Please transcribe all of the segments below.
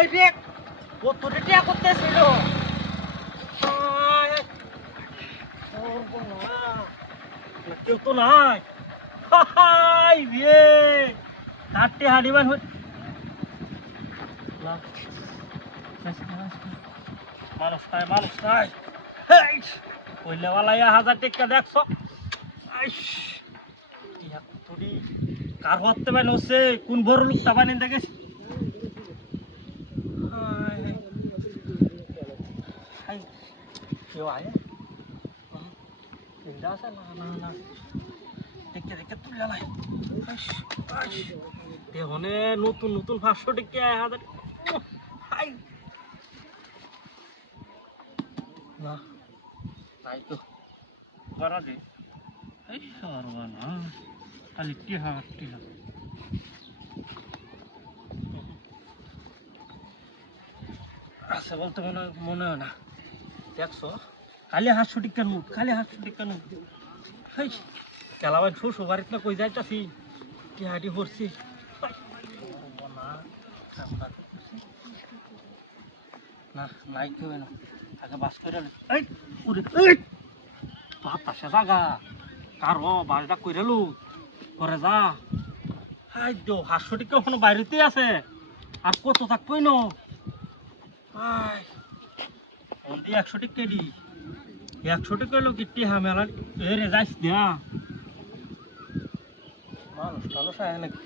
এই দেখ কতটা টিয়া করতেছিল কেউ তো নাই রে কাটতে হারিবান মানুষ নাই কইলেওয়ালা 1000 টাকা দেখছো কার হতে পারেন হচ্ছে কোন বড় লোকটা বানিয়ে দেখেছ কেউ আয় না দেখে দেখে তুলে লাই দেহনে নতুন নতুন 500 টাকা 1000 না তাই তো করা দে এই সর্বনা খালি টিহা আচ্ছা বলতে মনে হয় না দেখছো খালি 500 টাকা নোট খালি 500 টাকা নোট হেই চালাবাই শ্বশুর বাড়িতে না কই যাইতাছি টিহাটি করছি না নাই কেউ না আগে বাস করে বাতাসে জাগা কার বাড়িটা কইরে লো করে যা হাই দো 500 টাকা ওখানে বাইরেতেই আছে আর কত থাকবই না 100 টাকা দি 100 টাকা হলো কিটি হামেলা রে যাইস দিয়া মানুষ আয় নাকি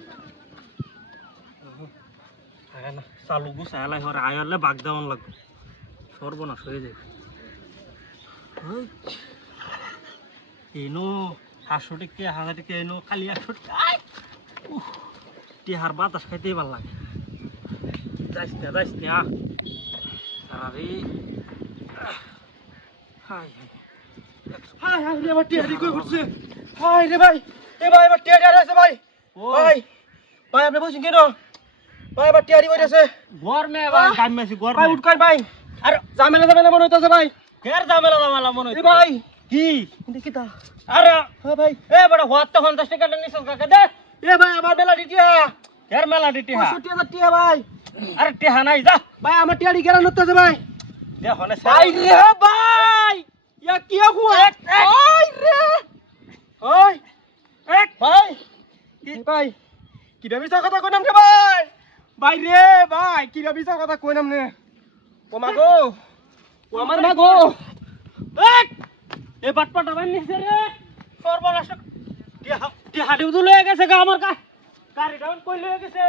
আয় না চালু গুছ আয়ালাই হরে আয়ালে বাগ দেওয়ান লাগবে সর্বনাশ হয়ে যাবে এনো 500 টাকা 1000 টাকা এনো খালি 100 টাকা টিহার বাতাস খাইতেই ভাল লাগে যাইস না আরে হাই রে এবার টিহারি কই করছে হাই রে ভাই এবার টিহারি আছে ভাই ভাই আপনি বসেন কেন ভাই এবার টিহারি কইতাছে গরমে ভাই গামমেছি গরমে ভাই উঠকাই ভাই আর ঝামেলা মনে হইতাছে ভাই কের ঝামেলা মনে হইতাছে ভাই কি দেখি তা আরে হ্যাঁ ভাই বড় হত 50 টাকা নিছ কাকা দে ভাই আমার মেলা ডিটিয়া কের মেলা ডিটিয়া 65000 টাকা ভাই আরে টিহা নাই যা ভাই আমার টিহারি গেরা নতেছে ভাই দেখনে ভাই রে ভাই ইয়া কি হুয়া ওই রে ওই এক ভাই কি ভাই কি বিছা কথা কইনাম রে ভাই রে ভাই কি বিছা কথা কইনাম নে ও মাগো ও আমার মাগো এক এ বাটপাটা বান নিছে রে সর্বনাশ টিহা উদু লয়ে গেছে গা আমার গাড়ি ডাউন কই লয়ে গেছে